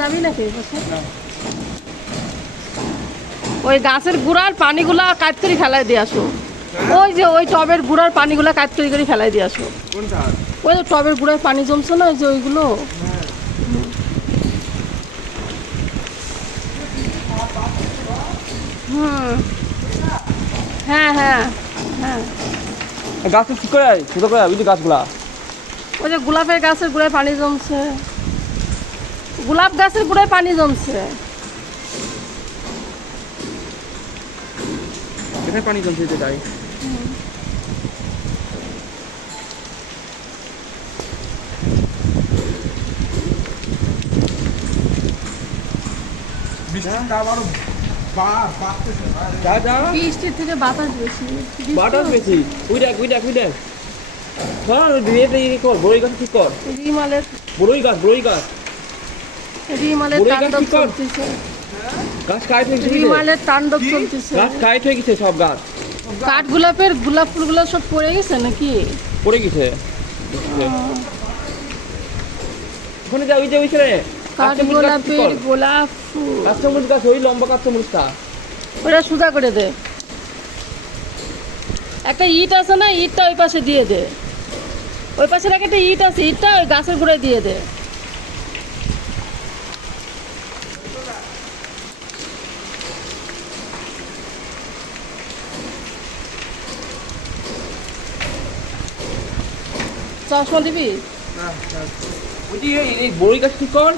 যাবি নাকি ওই গাছের গুড়ার পানিগুলা কাট করে ফেলাই দিয়ে আসো। ওই যে ওই টবের গুড়ার পানিগুলা কাট করে ফেলাই দিয়ে আসো। ওই যে টবের গুড়ার পানি জমছে না, ওই যে ওইগুলো। হ্যাঁ হ্যাঁ হ্যাঁ। গাছ ঠিক করে ছোট করে ওই যে গাছগুলা, ওই যে গোলাপের গাছের গুড়ায় পানি জমছে, গোলাপ গাছের গুড়ায় পানি জমছে। কোথায় পানি জমছে যে তাই? বৃষ্টির থেকে বাতাস বেশি। বাতাস বেশি। ওই দেখ ওই দেখ ওই দেখ, বড়ই গাছ ঠিক কর। রিমালের বড়ই গাছ, বড়ই গাছ, রিমালের তাণ্ডব চলতেছে। গাছ কাট হয়ে গেছে, রিমালের তাণ্ডব চলতেছে। গাছ কাট হয়ে গেছে সব গাছ। কাঠ গোলাপের গোলাপ ফুলগুলো সব পড়ে গেছে নাকি? পড়ে গেছে। ওখানে যা, ওই যে ওইখানে কাঠ গোলাপের গোলাপ ফুল। কাঁচামরিচ গাছ, ওই লম্বা কাঁচামরিচটা ওটা সোজা করে দে। একটা ইট আছে না, ইটটা ওই পাশে দিয়ে দে। ওই পাশে একটা ইট আছে, ইটটা ওই গাছের গোড়ায় দিয়ে দে। চশমা দিবি? ওই যে এই বড়ই গাছ ঠিক কর।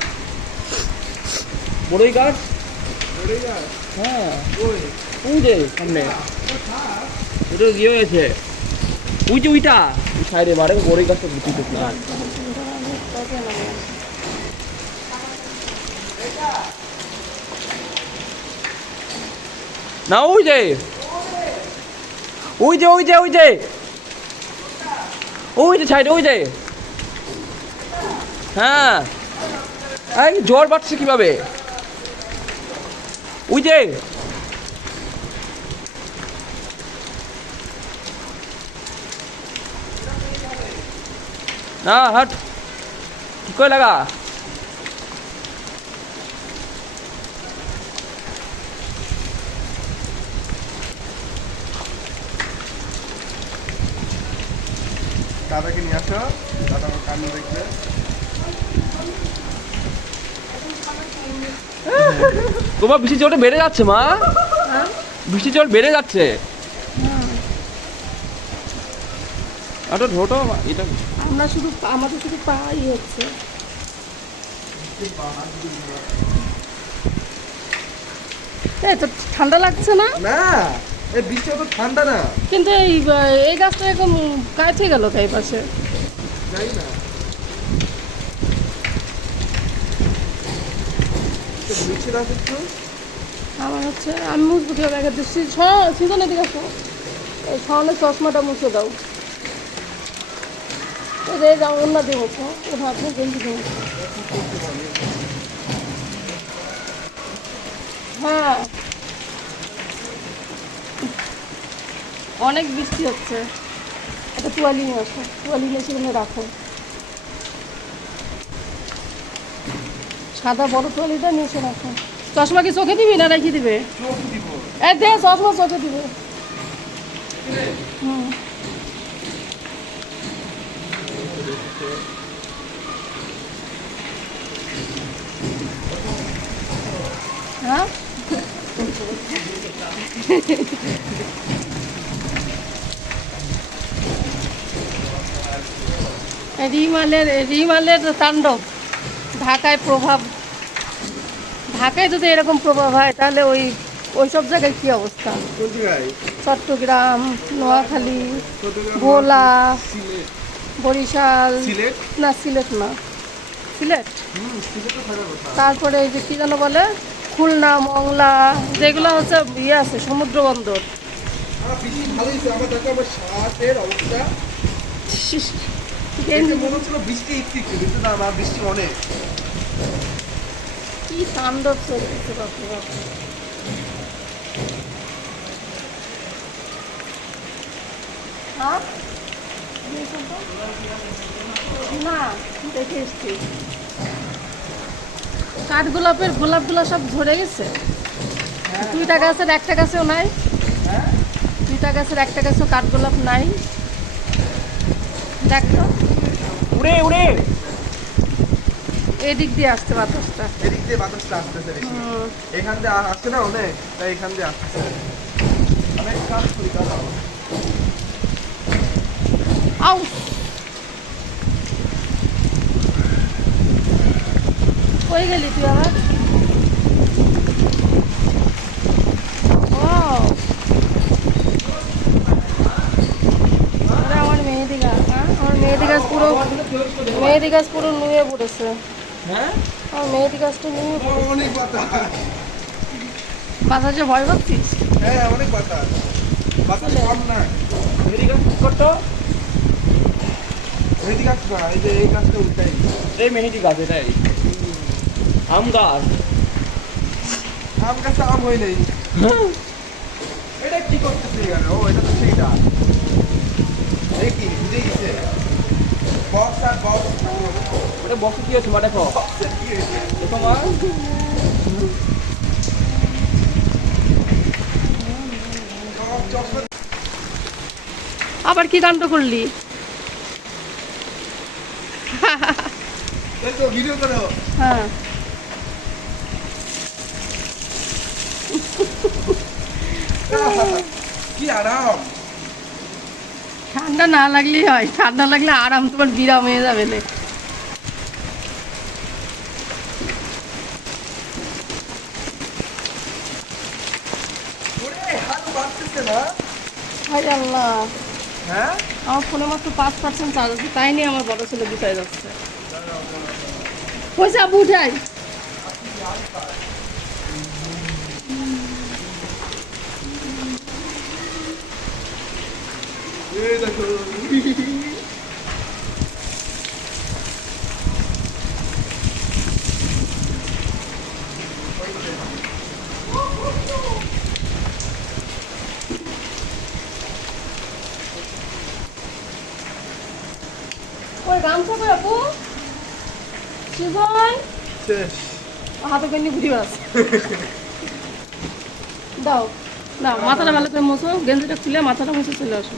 বড়ই গাছ, হ্যাঁ ওই যে সামনে ওটা ইয়ে হয়েছে। ওই যে ওইটা ওই সাইডে বারে বড়ই গাছটা বুঝতে না। ওই যে ওই যে ওই যে ওই যে ওই যে সাইডে ওই যে, হ্যাঁ এই জ্বর বাড়ছে কিভাবে? ওই যে না হাট ঠিক করে লাগা। দাদাকে নিয়ে আসো, দাদা আমার কান্না দেখবে। তোমার বৃষ্টির জলটা বেড়ে যাচ্ছে মা, বৃষ্টির জল বেড়ে যাচ্ছে। এটা ঢোটো এটা আমরা শুধু আমাদের শুধু পাই হচ্ছে। এই তো ঠান্ডা লাগছে না? না এই বৃষ্টি অত ঠান্ডা না, কিন্তু এই গাছটা এরকম কাছে গেল এই পাশে। যাই না নিচে রাখ একটু। আমার হচ্ছে আমি মুছবো কি হবে? সিজনের দিকে আসো, এই ছাউনের চশমাটা মুছে দাও। এই যাও অন্য দিয়ে মুছো, ওঠা আপনি গেঞ্জি দিয়ে মুছো। হ্যাঁ অনেক বৃষ্টি হচ্ছে। একটা তোয়ালি নিয়ে আসো, তোয়ালি নিয়ে সেখানে রাখো। সাদা বড় তোয়ালিটা নিয়ে এসে রাখো। চশমা কি চোখে দিবি না রেখে দিবে? এই দে চশমা চোখে দিবে। হুম হ্যাঁ রিমালের তাণ্ডব ঢাকায় প্রভাব। ঢাকায় যদি এরকম প্রভাব হয় তাহলে ওই সব জায়গায় কি অবস্থা? চট্টগ্রাম, নোয়াখালী, ভোলা, বরিশাল, না সিলেট না, সিলেট, তারপরে এই যে কি যেন বলে খুলনা, মংলা, যেগুলো হচ্ছে ইয়ে আছে সমুদ্র বন্দর। বৃষ্টি অনেক কি তাণ্ডব চলতেছে বাপরে বাপ। হ্যাঁ না দেখে এসছি কাঠগোলাপের গোলাপগুলো সব ঝরে গেছে। দুইটা গাছের একটা গাছেও নাই, দুইটা গাছের একটা গাছেও কাঠগোলাপ নাই। দেখ তো উড়ে উড়ে এদিক দিয়ে আসছে বাতাসটা। এদিক দিয়ে বাতাসটা আসতেছে বেশি। এখান দিয়ে আসছে না অনেক, তাই এখান দিয়ে আসতেছে। আমি এক কাজ করি দাদা, আউ কই গেলি তুই আবার? ও ওরে আমার মেহেদি গাছ, হ্যাঁ আমার মেহেদি গাছ পুরো নুয়ে পড়েছে। হ্যাঁ আমার মেহেদি গাছটা নুয়ে পড়েছে। অনেক বাতাস। বাতাসে ভয় পাচ্ছিস? হ্যাঁ অনেক বাতাস, বাতাস কম না। এদিকে করতো মেহেদি গাছ না, এই যে এই গাছটা উল্টাই। এই মেহেদি গাছ এটাই আম গাছ। আম গাছটা আম হয় নাই। এটা কি করতেছে এখানে? ও এটা তো সেইটা। দেখি বুঝে গেছে। বক্স আর বক্স ওটা বক্স কি আছে মা দেখো বক্সের কি হয়েছে? দেখো মা চশমা আবার কি কাণ্ড করলি? এই তো ভিডিও করো। হ্যাঁ কি আরাম। ঠান্ডা না লাগলেই হয়, ঠান্ডা লাগলে আরাম তোমার বিরাম হয়ে যাবে না। ওরে হাত বাড়তেছে না। হাই আল্লাহ, হ্যাঁ আমার ফোনে মাত্র 5% চার্জ আছে, তাই নিয়ে আমার বড় ছেলে গুছাই যাচ্ছে। পয়সা আবু উঠাই। এই দেখো। ওই গামছা কই আপু? শিবন শেষ। হাতে করে নিয়ে ঘুরি আছে। দাও না, মাথাটা ভালো করে মোছো, গেঞ্জিটা খুলে মাথাটা মুছে চলে আসো।